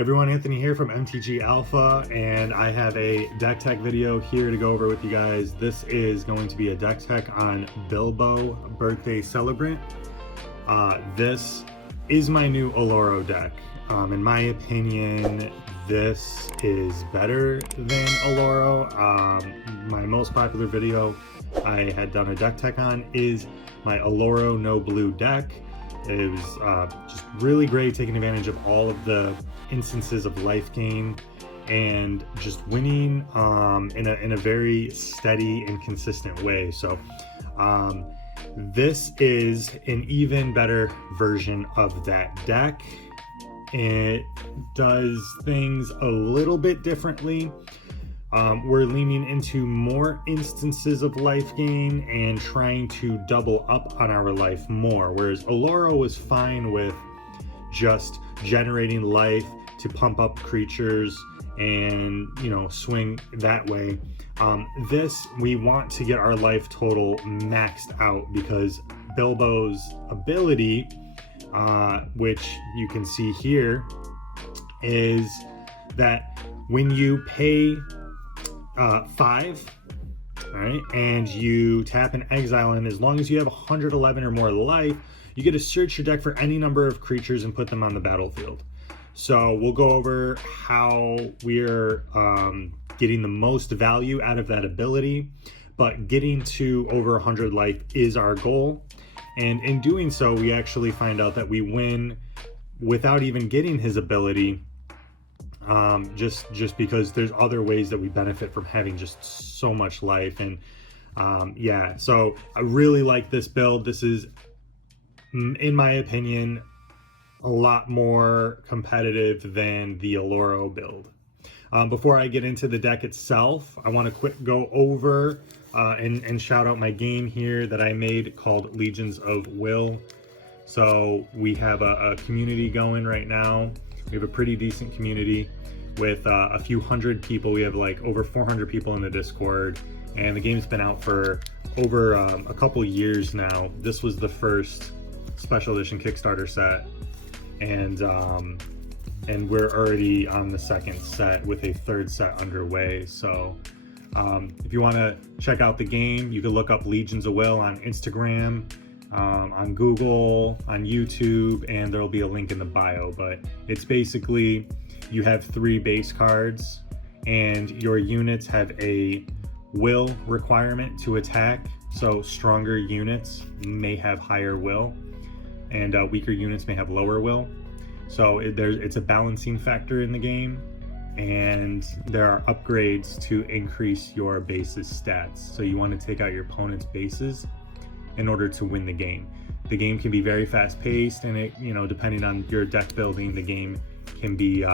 Everyone, Anthony here from MTG Alpha, and I have a deck tech video here to go over with you guys. This is going to be a deck tech on Bilbo Birthday Celebrant. This is my new Oloro deck. In my opinion, this is better than Oloro. My most popular video I had done a deck tech on is my Oloro No-Blue deck. It was just really great, taking advantage of all of the instances of life gain and just winning in a very steady and consistent way. So this is an even better version of that deck. It does things a little bit differently. We're leaning into more instances of life gain and trying to double up on our life more, whereas Oloro was fine with just generating life to pump up creatures and, you know, swing that way. This, we want to get our life total maxed out because Bilbo's ability, which you can see here, is that when you pay 5, all right, and you tap an exile, and as long as you have 111 or more life, you get to search your deck for any number of creatures and put them on the battlefield. So we'll go over how we're getting the most value out of that ability, but getting to over 100 life is our goal. And in doing so, we actually find out that we win without even getting his ability, just because there's other ways that we benefit from having just so much life. And yeah, so I really like this build. This is, in my opinion, a lot more competitive than the Oloro build. Before I get into the deck itself, I want to quick go over and shout out my game here that I made called Legions of Will. So we have a community going right now. We have a pretty decent community with a few hundred people. We have like over 400 people in the Discord, and the game's been out for over a couple years now. This was the first special edition Kickstarter set, and we're already on the second set with a third set underway. So if you want to check out the game, you can look up Legions of Will on Instagram, on Google, on YouTube, and there will be a link in the bio. But it's basically, you have 3 base cards and your units have a will requirement to attack. So stronger units may have higher will, and weaker units may have lower will. So it's a balancing factor in the game, and there are upgrades to increase your base's stats. So you want to take out your opponent's bases in order to win the game. The game can be very fast paced, and it, you know, depending on your deck building, the game can be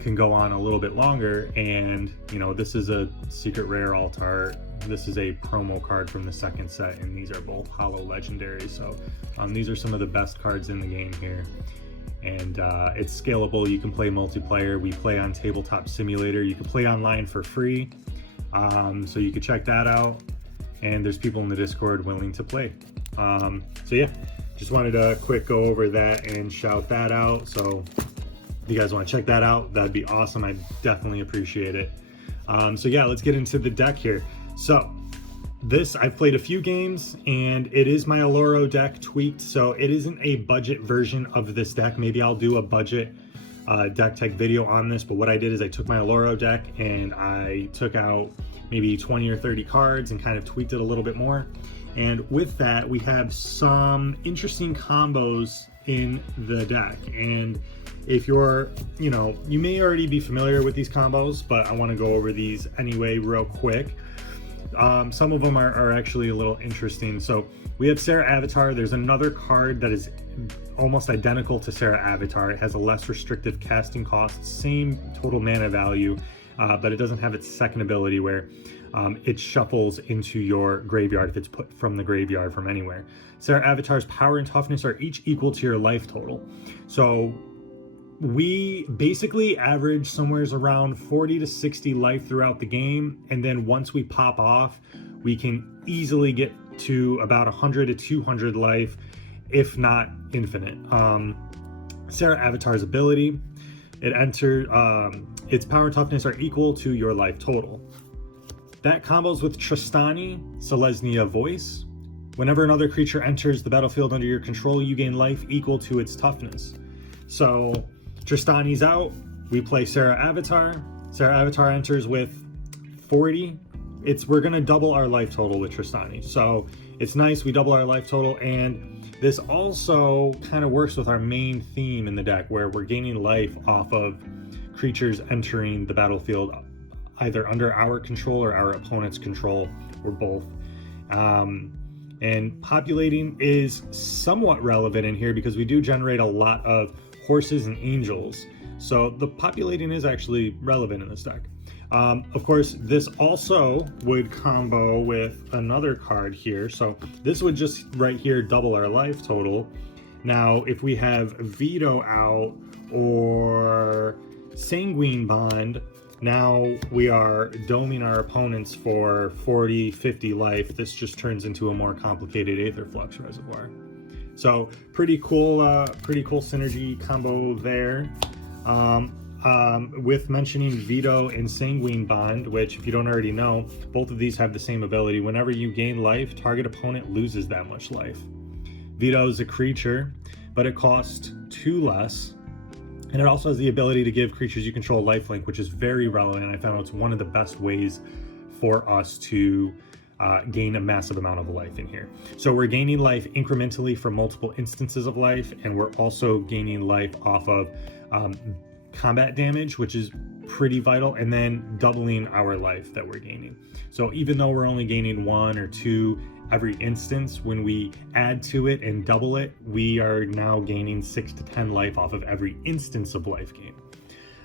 can go on a little bit longer. And you know, this is a secret rare alt art. This is a promo card from the second set, and these are both holo legendaries. So these are some of the best cards in the game here, and it's scalable. You can play multiplayer. We play on Tabletop Simulator. You can play online for free, so you can check that out, and there's people in the Discord willing to play. So yeah, just wanted to quick go over that and shout that out. So if you guys want to check that out, that'd be awesome. I definitely appreciate it. So yeah, let's get into the deck here. So this, I've played a few games, and it is my Oloro deck tweaked. So it isn't a budget version of this deck. Maybe I'll do a budget deck tech video on this, but what I did is I took my Oloro deck and I took out maybe 20 or 30 cards and kind of tweaked it a little bit more. And with that, we have some interesting combos in the deck. And if you're, you know, you may already be familiar with these combos, but I want to go over these anyway real quick. Some of them are actually a little interesting. So we have Serra Avatar. There's another card that is almost identical to Serra Avatar. It has a less restrictive casting cost, same total mana value, but it doesn't have its second ability where it shuffles into your graveyard if it's put from the graveyard from anywhere. Serra Avatar's power and toughness are each equal to your life total. So we basically average somewhere around 40 to 60 life throughout the game, and then once we pop off, we can easily get to about 100 to 200 life, if not infinite. Sarah Avatar's ability. Its power and toughness are equal to your life total. That combos with Tristani, Selesnya Voice. Whenever another creature enters the battlefield under your control, you gain life equal to its toughness. So Tristani's out, we play Sarah Avatar. Sarah Avatar enters with 40. We're gonna double our life total with Tristani. So it's nice, we double our life total, and this also kind of works with our main theme in the deck, where we're gaining life off of creatures entering the battlefield either under our control or our opponent's control, or both. And populating is somewhat relevant in here because we do generate a lot of horses and angels. So the populating is actually relevant in this deck. Of course, this also would combo with another card here. So this would just right here double our life total. Now, if we have Veto out or Sanguine Bond, now we are doming our opponents for 40, 50 life. This just turns into a more complicated Aetherflux Reservoir. So pretty cool synergy combo there. With mentioning Veto and Sanguine Bond, which if you don't already know, both of these have the same ability. Whenever you gain life, target opponent loses that much life. Veto is a creature, but it costs 2 less. And it also has the ability to give creatures you control lifelink, which is very relevant. I found it's one of the best ways for us to gain a massive amount of life in here. So we're gaining life incrementally from multiple instances of life, and we're also gaining life off of combat damage, which is pretty vital, and then doubling our life that we're gaining. So even though we're only gaining 1 or 2 every instance, when we add to it and double it, we are now gaining 6 to 10 life off of every instance of life gain.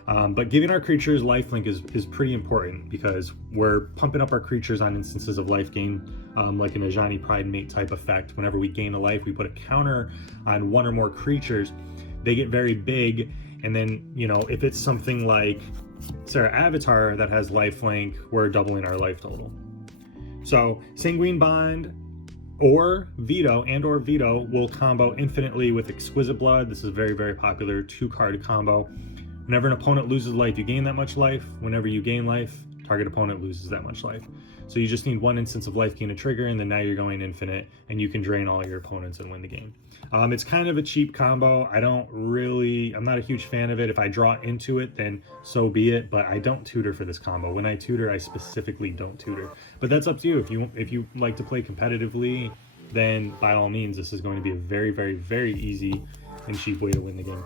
But giving our creatures lifelink is pretty important because we're pumping up our creatures on instances of life gain, like an Ajani Pride Mate type effect. Whenever we gain a life, we put a counter on 1 or more creatures. They get very big, and then, you know, if it's something like Sarah Avatar that has lifelink, we're doubling our life total. So Sanguine Bond or Veto will combo infinitely with Exquisite Blood. This is a very, very popular 2-card combo. Whenever an opponent loses life, you gain that much life. Whenever you gain life, target opponent loses that much life. So you just need 1 instance of life gain to trigger, and then now you're going infinite, and you can drain all your opponents and win the game. It's kind of a cheap combo. I'm not a huge fan of it. If I draw into it, then so be it, but I don't tutor for this combo. When I tutor, I specifically don't tutor. But that's up to you. If you like to play competitively, then by all means, this is going to be a very, very, very easy and cheap way to win the game.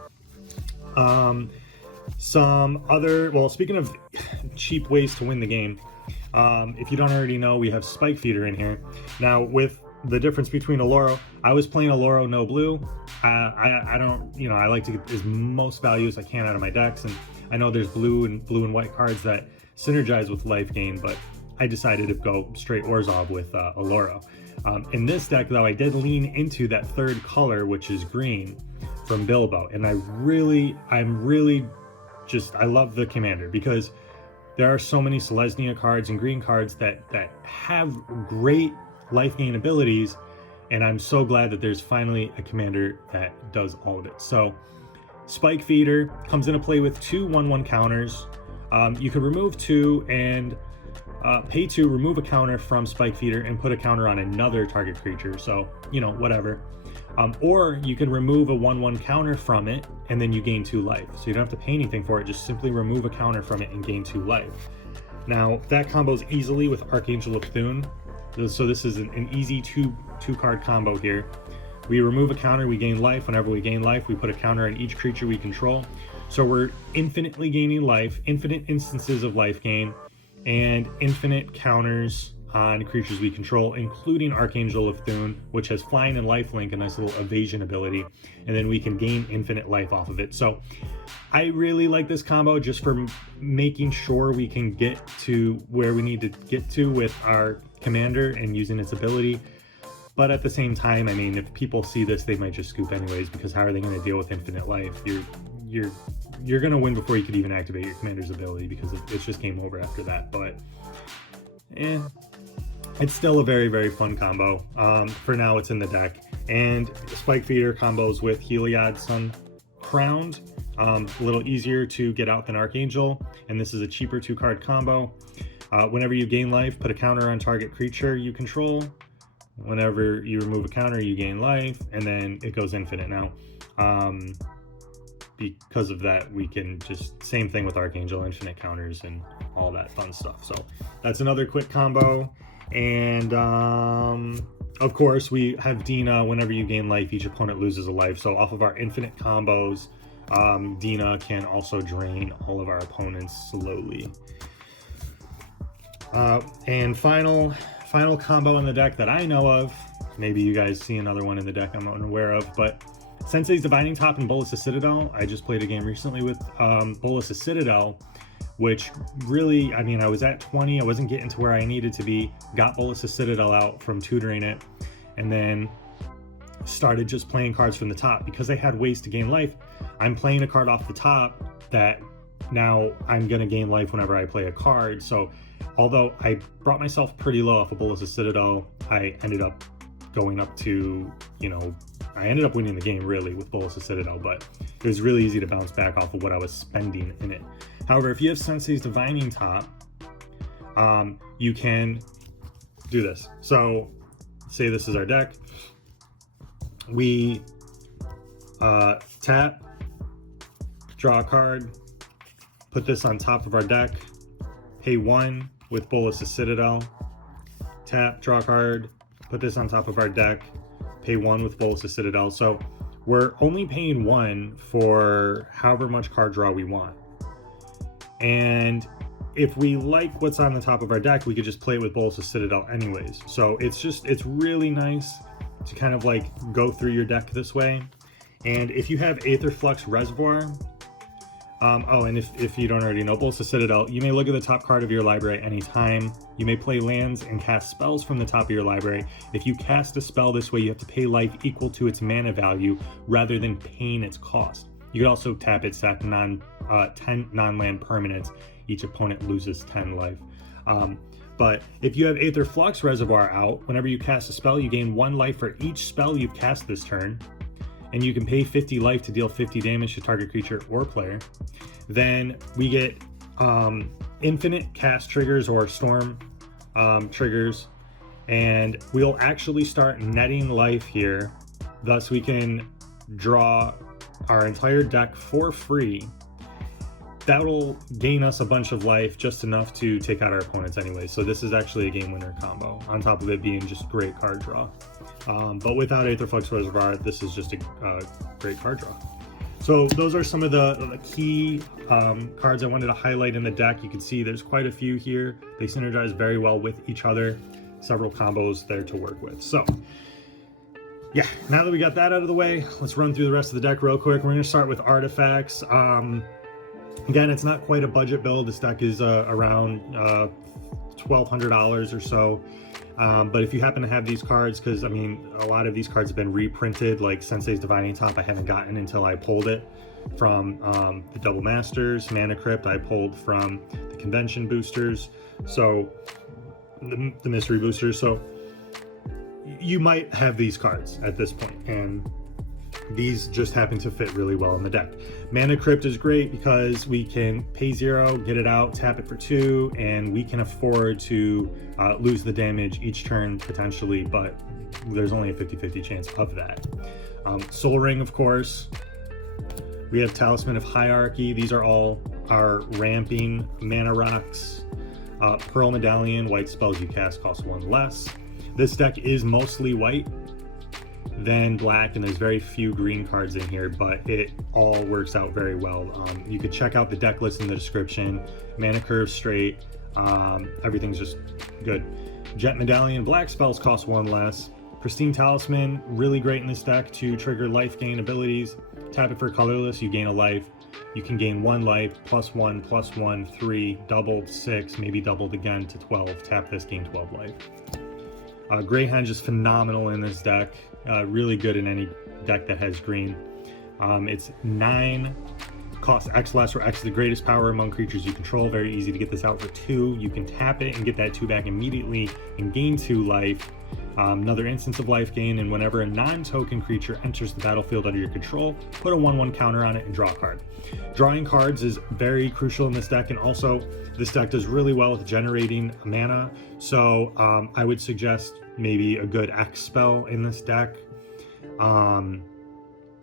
Speaking of cheap ways to win the game, if you don't already know, we have Spike Feeder in here. Now, with the difference between Oloro, I was playing Oloro No-Blue. I like to get as most value as I can out of my decks, and I know there's blue and white cards that synergize with life gain, but I decided to go straight Orzhov with Oloro. In this deck, though, I did lean into that 3rd color, which is green, from Bilbo, and I love the commander because there are so many Selesnya cards and green cards that have great life gain abilities, and I'm so glad that there's finally a commander that does all of it. So Spike Feeder comes into play with 2 1/1 counters. You could remove 2 and pay 2, remove a counter from Spike Feeder and put a counter on another target creature, so whatever. Or you can remove a 1/1 counter from it, and then you gain 2 life. So you don't have to pay anything for it, just simply remove a counter from it and gain 2 life. Now, that combos easily with Archangel of Thune. So this is an easy 2-card combo here. We remove a counter, we gain life. Whenever we gain life, we put a counter on each creature we control. So we're infinitely gaining life, infinite instances of life gain, and infinite counters on creatures we control, including Archangel of Thune, which has flying and lifelink, a nice little evasion ability, and then we can gain infinite life off of it. So I really like this combo just for making sure we can get to where we need to get to with our commander and using its ability. But at the same time, I mean, if people see this, they might just scoop anyways, because how are they going to deal with infinite life? You're going to win before you could even activate your commander's ability, because it's just game over after that. But it's still a very, very fun combo. For now, it's in the deck. And Spike Feeder combos with Heliod, Sun Crowned, a little easier to get out than Archangel, and this is a cheaper 2-card combo. Whenever you gain life, put a counter on target creature you control. Whenever you remove a counter, you gain life, and then it goes infinite. Now, because of that, we can just, same thing with Archangel, infinite counters and all that fun stuff. So that's another quick combo. And of course, we have Dina. Whenever you gain life, each opponent loses a life. So off of our infinite combos, Dina can also drain all of our opponents slowly. And final combo in the deck that I know of, maybe you guys see another one in the deck I'm unaware of, but Sensei's Divining Top and Bolas' Citadel. I just played a game recently with Bolas' Citadel, which really, I mean, I was at 20, I wasn't getting to where I needed to be, got Bolas' Citadel out from tutoring it, and then started just playing cards from the top. Because they had ways to gain life, I'm playing a card off the top that now I'm going to gain life whenever I play a card. So although I brought myself pretty low off of Bolas' Citadel, I ended up going up to, you know, I ended up winning the game really with Bolas' Citadel, but it was really easy to bounce back off of what I was spending in it. However, if you have Sensei's Divining Top, you can do this. So say this is our deck. We tap, draw a card, put this on top of our deck, pay 1 with Bolas' Citadel, tap, draw a card, put this on top of our deck, pay 1 with Bolas' Citadel. So we're only paying 1 for however much card draw we want. And if we like what's on the top of our deck, we could just play it with Bolas' Citadel anyways. So it's really nice to kind of like go through your deck this way. And if you have Aetherflux Reservoir, and if you don't already know, Bolas' Citadel, you may look at the top card of your library at any time. You may play lands and cast spells from the top of your library. If you cast a spell this way, you have to pay life equal to its mana value rather than paying its cost. You could also tap it, sack 10 non-land permanents. Each opponent loses 10 life. But if you have Aetherflux Reservoir out, whenever you cast a spell, you gain 1 life for each spell you've cast this turn. And you can pay 50 life to deal 50 damage to target creature or player. Then we get infinite cast triggers or storm triggers, and we'll actually start netting life here. Thus we can draw our entire deck for free. That'll gain us a bunch of life, just enough to take out our opponents anyway. So this is actually a game winner combo, on top of it being just great card draw. But without Aetherflux Reservoir, this is just a great card draw. So those are some of the key cards I wanted to highlight in the deck. You can see there's quite a few here. They synergize very well with each other. Several combos there to work with. So yeah, now that we got that out of the way, let's run through the rest of the deck real quick. We're going to start with artifacts. Again, it's not quite a budget build. This deck is around $1,200 or so. But if you happen to have these cards, because I mean, a lot of these cards have been reprinted, like Sensei's Divining Top, I haven't gotten until I pulled it from the Double Masters. Mana Crypt, I pulled from the Convention boosters, so the Mystery boosters. So you might have these cards at this point, and these just happen to fit really well in the deck. Mana Crypt is great because we can pay 0, get it out, tap it for 2, and we can afford to lose the damage each turn potentially, but there's only a 50-50 chance of that. Soul Ring, of course. We have Talisman of Hierarchy. These are all our ramping mana rocks. Pearl Medallion, white spells you cast cost 1 less. This deck is mostly white than black, and there's very few green cards in here, but it all works out very well. You could check out the deck list in the description. Mana Curve straight, everything's just good. Jet Medallion, black spells cost 1 less. Pristine Talisman, really great in this deck to trigger life gain abilities. Tap it for colorless, you gain a life. You can gain 1 life, +1, 3, doubled, 6, maybe doubled again to 12. Tap this, gain 12 life. Greyhound is phenomenal in this deck. Really good in any deck that has green. It's 9, costs X less, where X is the greatest power among creatures you control. Very easy to get this out for 2. You can tap it and get that 2 back immediately and gain 2 life. Another instance of life gain, and whenever a non-token creature enters the battlefield under your control, put a 1/1 counter on it and draw a card. Drawing cards is very crucial in this deck, and also this deck does really well with generating mana, so I would suggest maybe a good X spell in this deck.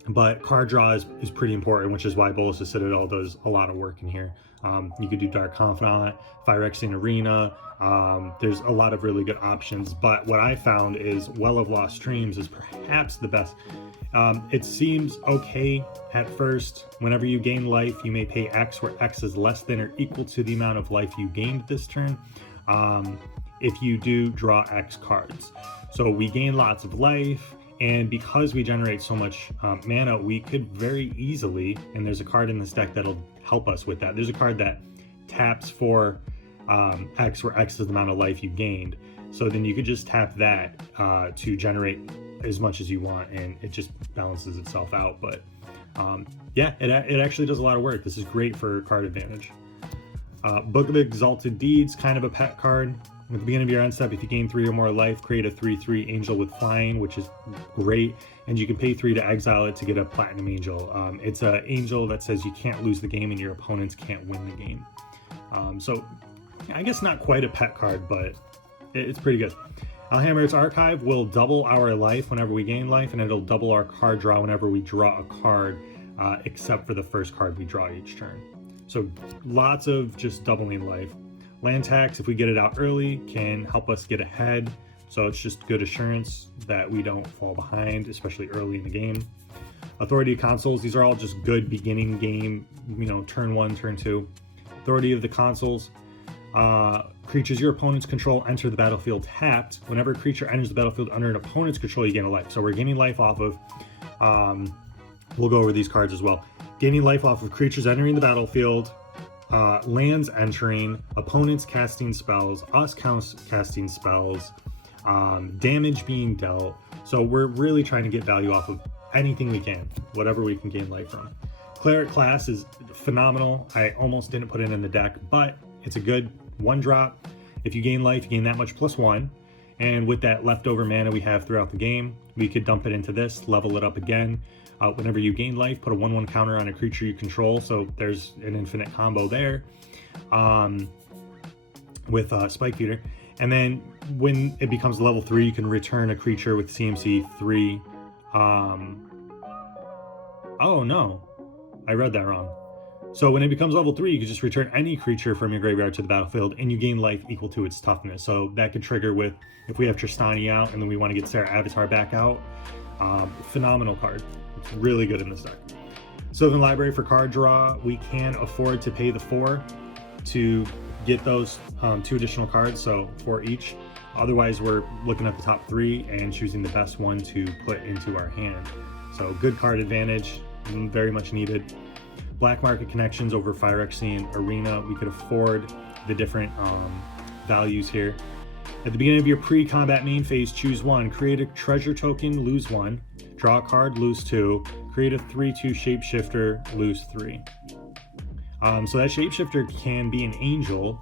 But card draw is pretty important, which is why Bolas' Citadel does a lot of work in here. You could do Dark Confidant, Phyrexian Arena. There's a lot of really good options, but what I found is Well of Lost Dreams is perhaps the best. It seems okay at first. Whenever you gain life, you may pay X, where X is less than or equal to the amount of life you gained this turn. If you do draw X cards. So we gain lots of life, and because we generate so much mana, we could very easily, and there's a card in this deck that'll help us with that. There's a card that taps for X, where X is the amount of life you gained. So then you could just tap that to generate as much as you want, and it just balances itself out. But yeah, it actually does a lot of work. This is great for card advantage. Book of Exalted Deeds, kind of a pet card. At the beginning of your end step, if you gain 3 or more life, create a 3/3 angel with flying, which is great, and you can pay 3 to exile it to get a platinum angel. It's an angel that says you can't lose the game and your opponents can't win the game. So I guess not quite a pet card, but it's pretty good. Alhammer's Archive will double our life whenever we gain life, and it'll double our card draw whenever we draw a card, except for the first card we draw each turn. So lots of just doubling life. Land tax, if we get it out early, can help us get ahead. So it's just good assurance that we don't fall behind, especially early in the game. Authority of Consuls, these are all just good beginning game, turn 1, turn 2. Authority of the Consuls, creatures your opponents control enter the battlefield tapped. Whenever a creature enters the battlefield under an opponent's control, you gain a life. So we're gaining life off of, we'll go over these cards as well. Gaining life off of creatures entering the battlefield, lands entering, opponents casting spells, us casting spells, damage being dealt. So we're really trying to get value off of anything we can, whatever we can gain life from. Cleric class is phenomenal. I almost didn't put it in the deck, but it's a good 1-drop. If you gain life, you gain that much +1. And with that leftover mana we have throughout the game, we could dump it into this, level it up again. Whenever you gain life, put a 1/1 counter on a creature you control. So there's an infinite combo there with Spike Feeder. And then when it becomes level 3, you can return a creature with CMC 3. Oh no, I read that wrong. So when it becomes level 3, you can just return any creature from your graveyard to the battlefield, and you gain life equal to its toughness. So that could trigger with, if we have Tristani out and then we want to get Sarah Avatar back out. Phenomenal card. It's really good in this deck. Sylvan Library for card draw, we can afford to pay the 4 to get those 2 additional cards, so 4 each. Otherwise, we're looking at the top 3 and choosing the best one to put into our hand. So good card advantage, very much needed. Black market connections over Phyrexian Arena. We could afford the different values here. At the beginning of your pre-combat main phase, choose 1. Create a treasure token, lose 1. Draw a card, lose 2. Create a 3/2 shapeshifter, lose 3. So that shapeshifter can be an angel,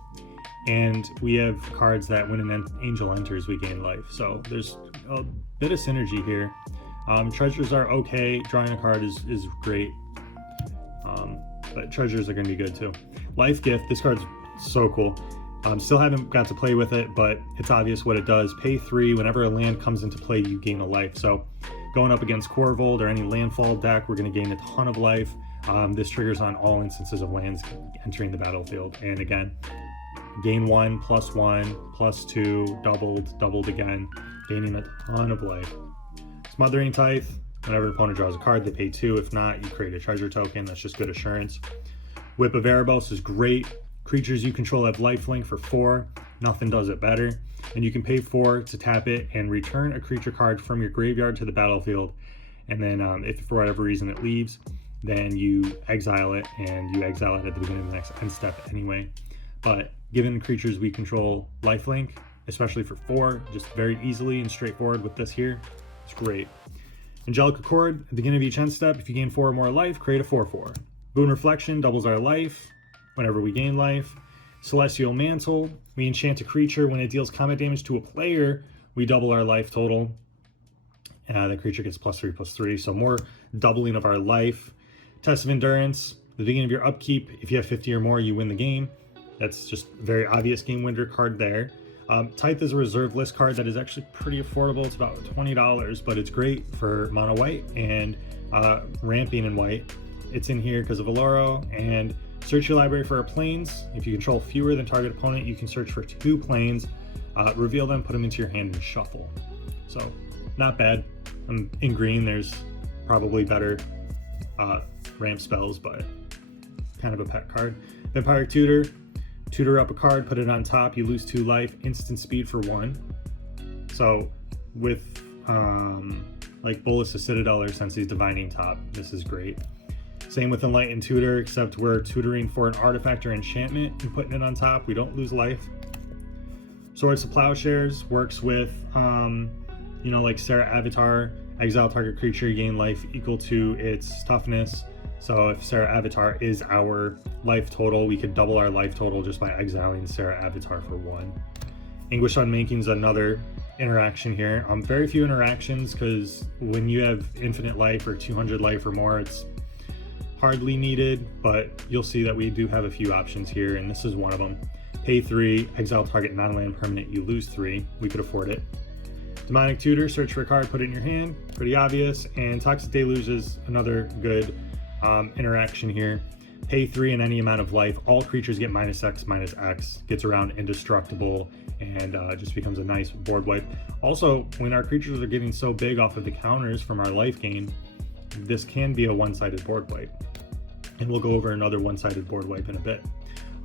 and we have cards that when an angel enters, we gain life. So there's a bit of synergy here. Treasures are okay. Drawing a card is great. But treasures are going to be good too. Life Gift, this card's so cool. Still haven't got to play with it, but it's obvious what it does. Pay 3, whenever a land comes into play, you gain a life. So going up against Corvold or any landfall deck, we're going to gain a ton of life. This triggers on all instances of lands entering the battlefield. And again, gain 1, +1, +2, doubled again, gaining a ton of life. Smothering Tithe, whenever an opponent draws a card, they pay 2. If not, you create a treasure token. That's just good assurance. Whip of Erebos is great. Creatures you control have lifelink for 4. Nothing does it better. And you can pay 4 to tap it and return a creature card from your graveyard to the battlefield. And then if for whatever reason it leaves, then you exile it, and you exile it at the beginning of the next end step anyway. But given creatures we control lifelink, especially for 4, just very easily and straightforward with this here, it's great. Angelic Accord, at the beginning of each end step, if you gain 4 or more life, create a 4/4. Boon Reflection doubles our life whenever we gain life. Celestial Mantle, we enchant a creature. When it deals combat damage to a player, we double our life total. The creature gets +3/+3, so more doubling of our life. Test of Endurance, at the beginning of your upkeep, if you have 50 or more, you win the game. That's just a very obvious game winner card there. Tithe is a reserve list card that is actually pretty affordable. It's about $20, but it's great for mono white and ramping in white. It's in here because of Oloro. And search your library for planes. If you control fewer than target opponent, you can search for 2 planes, reveal them, put them into your hand, and shuffle. So not bad. In green, there's probably better ramp spells, but kind of a pet card. Vampire Tutor. Tutor up a card, put it on top, you lose 2 life, instant speed for 1. So with like Bolus of Citadel or Sensei's Divining Top, this is great. Same with Enlightened Tutor, except we're tutoring for an artifact or enchantment and putting it on top. We don't lose life. Swords to Plowshares works with, you know, like Sarah Avatar, exile target creature, you gain life equal to its toughness. So if Sarah Avatar is our life total, we could double our life total just by exiling Sarah Avatar for 1. Anguish Unmaking is another interaction here. Very few interactions, because when you have infinite life or 200 life or more, it's hardly needed, but you'll see that we do have a few options here, and this is one of them. Pay 3, exile target non-land permanent, you lose 3. We could afford it. Demonic Tutor, search for a card, put it in your hand. Pretty obvious. And Toxic Deluge is another good interaction here. Pay 3 and any amount of life. All creatures get -X/-X. Gets around indestructible and just becomes a nice board wipe. Also, when our creatures are getting so big off of the counters from our life gain, this can be a one-sided board wipe. And we'll go over another one-sided board wipe in a bit.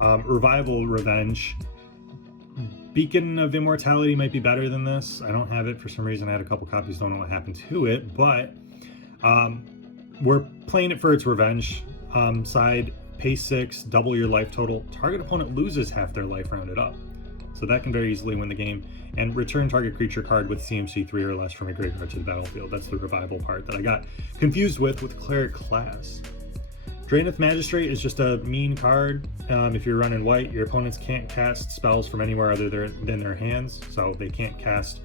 Revival Revenge. Beacon of Immortality might be better than this. I don't have it for some reason. I had a couple copies, don't know what happened to it, but we're playing it for its revenge side. Pay 6, double your life total. Target opponent loses half their life rounded up. So that can very easily win the game. And return target creature card with CMC 3 or less from a graveyard to the battlefield. That's the revival part that I got confused with Cleric class. Draenith Magistrate is just a mean card. If you're running white, your opponents can't cast spells from anywhere other than their hands. So they can't cast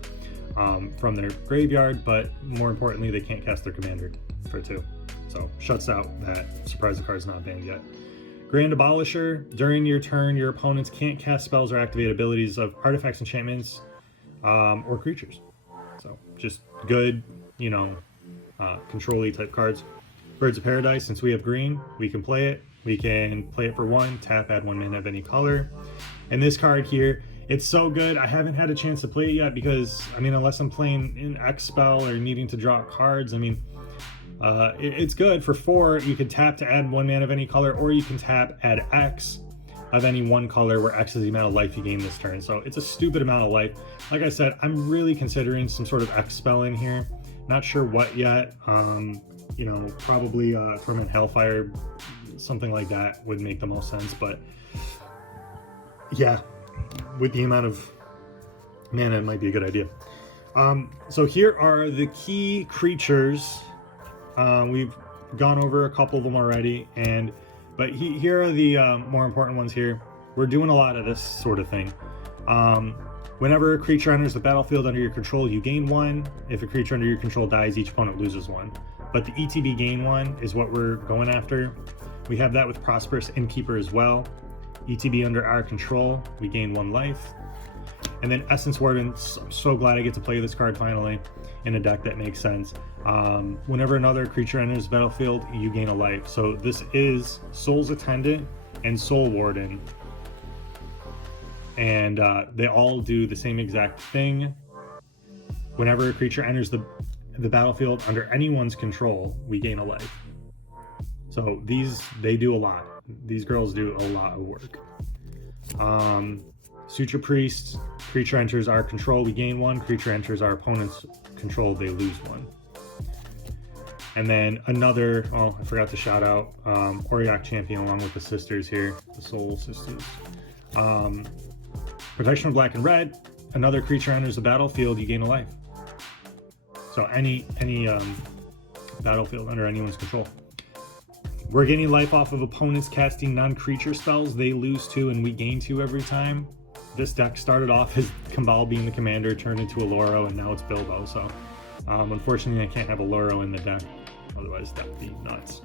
from their graveyard, but more importantly, they can't cast their commander for 2. So shuts out that. Surprise, the card's not banned yet. Grand Abolisher. During your turn, your opponents can't cast spells or activate abilities of artifacts, enchantments, or creatures. So just good, you know, control-y type cards. Birds of Paradise, since we have green, we can play it. We can play it for 1, tap, add 1 mana of any color. And this card here, it's so good. I haven't had a chance to play it yet because, I mean, unless I'm playing in X spell or needing to draw cards, I mean, it's good. For 4, you can tap to add 1 mana of any color, or you can tap, add X of any 1 color, where X is the amount of life you gain this turn. So it's a stupid amount of life. Like I said, I'm really considering some sort of X spell in here. Not sure what yet. You know, probably from an Hellfire, something like that would make the most sense. But yeah, with the amount of mana, it might be a good idea. So here are the key creatures. We've gone over a couple of them already, but here are the more important ones here. We're doing a lot of this sort of thing. Whenever a creature enters the battlefield under your control, you gain 1. If a creature under your control dies, each opponent loses 1. But the ETB gain 1 is what we're going after. We have that with Prosperous Innkeeper as well. ETB under our control, we gain 1 life. And then Essence Warden, I'm so glad I get to play this card finally in a deck that makes sense. Whenever another creature enters the battlefield, you gain a life. So this is Soul's Attendant and Soul Warden. And they all do the same exact thing. Whenever a creature enters the battlefield under anyone's control, we gain a life. So they do a lot. These girls do a lot of work. Suture Priest, creature enters our control, we gain 1. Creature enters our opponent's control, they lose 1. And then another, oh, I forgot to shout out Auriok Champion along with the sisters here, the Soul Sisters. Protection of Black and Red, another creature enters the battlefield, you gain a life. So any battlefield under anyone's control. We're gaining life off of opponents casting non-creature spells. They lose 2 and we gain 2 every time. this deck started off as Kambal being the commander, turned into Oloro, and now it's Bilbo. So unfortunately I can't have Oloro in the deck, otherwise that would be nuts.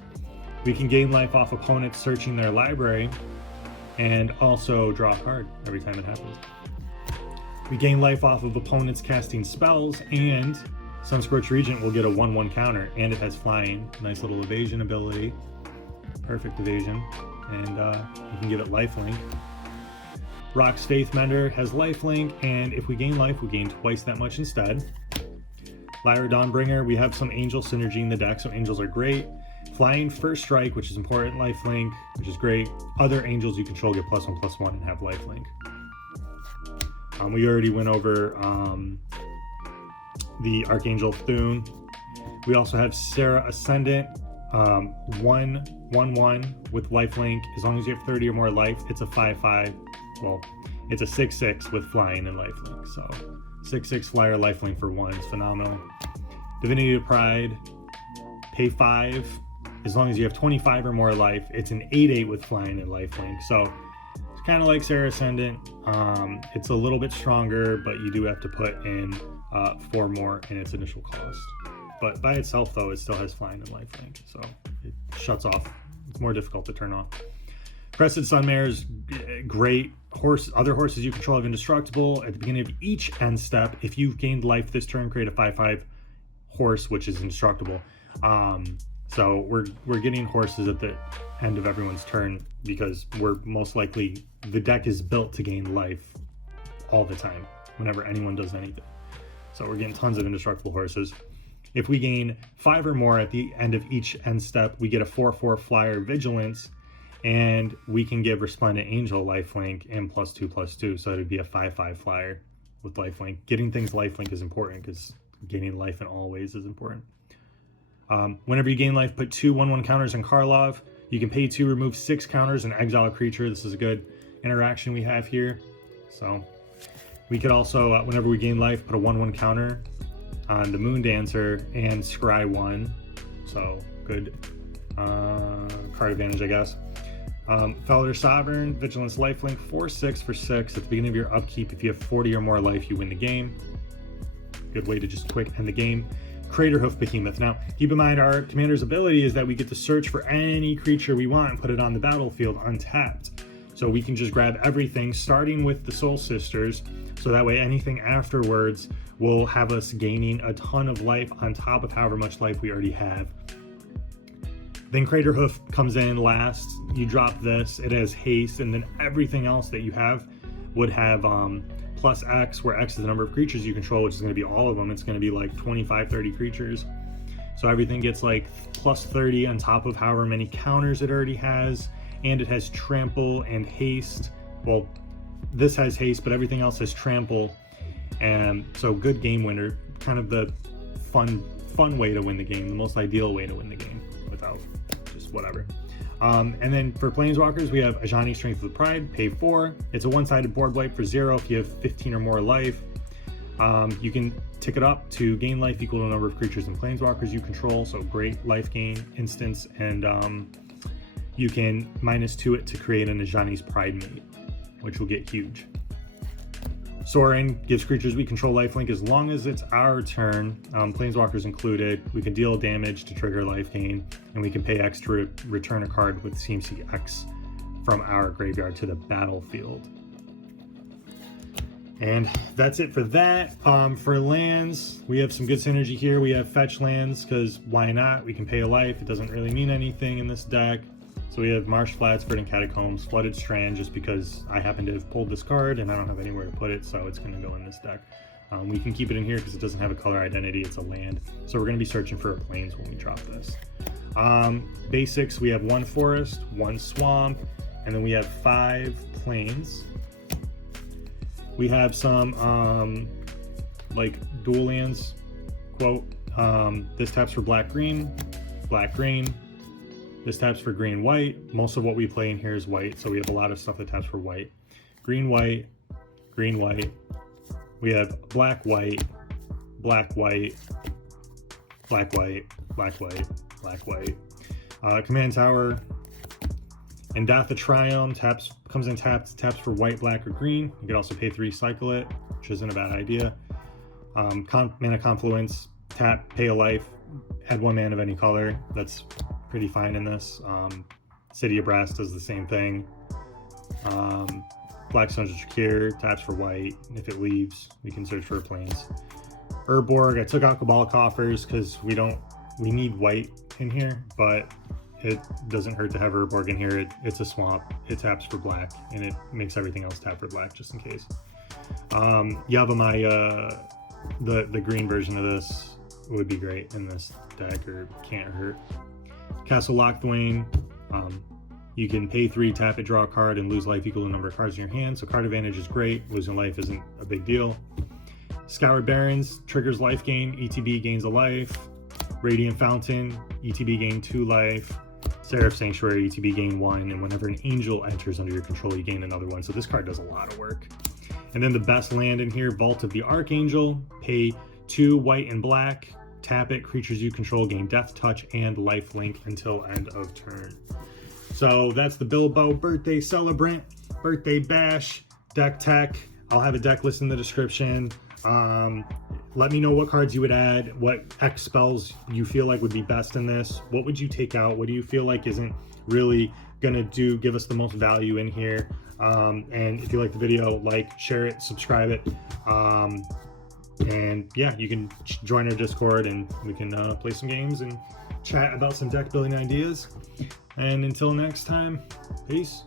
We can gain life off opponents searching their library and also draw a card every time it happens. We gain life off of opponents casting spells, and Sunscorched Regent will get a 1/1 counter, and it has flying. Nice little evasion ability. Perfect evasion. And you can give it lifelink. Rock's Faith Mender has lifelink, and if we gain life, we gain twice that much instead. Lyra Dawnbringer, we have some angel synergy in the deck, so angels are great. Flying First Strike, which is important, lifelink, which is great. Other angels you control get +1/+1 and have lifelink. We already went over the Archangel Thune. We also have Sarah Ascendant, 1/1 with lifelink. As long as you have 30 or more life, it's a 5/5. Well, it's a 6/6 with flying and lifelink. So 6/6 flyer lifelink for 1 is phenomenal. Divinity of Pride, pay 5. As long as you have 25 or more life, it's an 8/8 with flying and lifelink. So it's kind of like Sarah Ascendant. It's a little bit stronger, but you do have to put in 4 more in its initial cost. But by itself, though, it still has flying and lifelink, so it shuts off. It's more difficult to turn off. Crested Sunmare is great. Other horses you control have indestructible. At the beginning of each end step, if you've gained life this turn, create a 5/5 horse, which is indestructible. So we're getting horses at the end of everyone's turn because we're most likely, the deck is built to gain life all the time whenever anyone does anything. So we're getting tons of indestructible horses. If we gain 5 or more at the end of each end step, we get a 4/4 flyer Vigilance, and we can give Resplendent Angel lifelink and +2/+2. So it would be a 5/5 flyer with lifelink. Getting things lifelink is important because gaining life in all ways is important. Whenever you gain life, put 2 1/1 counters in Karlov. You can pay 2, remove 6 counters, and exile a creature. This is a good interaction we have here. So we could also, whenever we gain life, put a 1/1 counter on the Moon Dancer and scry 1. So good card advantage, I guess. Felder Sovereign, Vigilance lifelink, 4/6 for 6. At the beginning of your upkeep, if you have 40 or more life, you win the game. Good way to just quick end the game. Craterhoof Behemoth. Now, keep in mind, our commander's ability is that we get to search for any creature we want and put it on the battlefield untapped. So we can just grab everything, starting with the Soul Sisters, so that way anything afterwards will have us gaining a ton of life on top of however much life we already have. Then Craterhoof comes in last. You drop this, it has haste, and then everything else that you have would have plus X, where X is the number of creatures you control, which is going to be all of them. It's going to be like 25, 30 creatures. So everything gets like plus 30 on top of however many counters it already has, and it has trample and haste. Well, this has haste, but everything else has trample, and so good game winner. Kind of the fun way to win the game, the most ideal way to win the game without just whatever. And then for Planeswalkers, we have Ajani Strength of the Pride, pay 4. It's a one-sided board wipe for 0 if you have 15 or more life. You can tick it up to gain life equal to the number of creatures and Planeswalkers you control, so great life gain instance, and you can -2 it to create an Ajani's Pride mate, which will get huge. Sorin gives creatures we control lifelink as long as it's our turn, Planeswalkers included. We can deal damage to trigger life gain, and we can pay X to return a card with CMC X from our graveyard to the battlefield. And that's it for that. For lands, we have some good synergy here. We have fetch lands, because why not? We can pay a life. It doesn't really mean anything in this deck. So we have Marsh Flats, Verdant Catacombs, Flooded Strand, just because I happen to have pulled this card and I don't have anywhere to put it, so it's going to go in this deck. We can keep it in here because it doesn't have a color identity, it's a land. So we're going to be searching for a plains when we drop this. Basics, we have 1 forest, 1 swamp, and then we have 5 plains. We have some like dual lands, quote, this taps for black green, this taps for green white. Most of what we play in here is white, so we have a lot of stuff that taps for white. Green white, green white. We have black white, black white, black white, black white, black white. Command tower, Enchantments Triumph comes in taps for white, black, or green. You could also pay 3, cycle it, which isn't a bad idea. Mana Confluence, tap, pay a life, add 1 mana of any color. That's pretty fine in this. City of Brass does the same thing. Blackstone's Shakir, taps for white. If it leaves, we can search for planes. Urborg, I took out Cabal Coffers because we need white in here, but it doesn't hurt to have Urborg in here. It's a swamp, it taps for black, and it makes everything else tap for black just in case. Yavimaya, the green version of this would be great in this deck, or can't hurt. Castle Lochthwain, you can pay 3, tap it, draw a card, and lose life equal to the number of cards in your hand. So card advantage is great. Losing life isn't a big deal. Scoured Barrens triggers life gain. ETB gains a life. Radiant Fountain, ETB gain 2 life. Seraph Sanctuary, ETB gain 1. And whenever an angel enters under your control, you gain another 1. So this card does a lot of work. And then the best land in here, Vault of the Archangel. Pay 2 white and black. Tap it. Creatures you control gain Death Touch and Life Link until end of turn. So that's the Bilbo Birthday Celebrant, Birthday Bash, deck tech. I'll have a deck list in the description. Let me know what cards you would add, what X spells you feel like would be best in this. What would you take out? What do you feel like isn't really gonna give us the most value in here? And if you like the video, like, share it, subscribe it. And yeah, you can join our Discord and we can play some games and chat about some deck building ideas. And until next time, peace.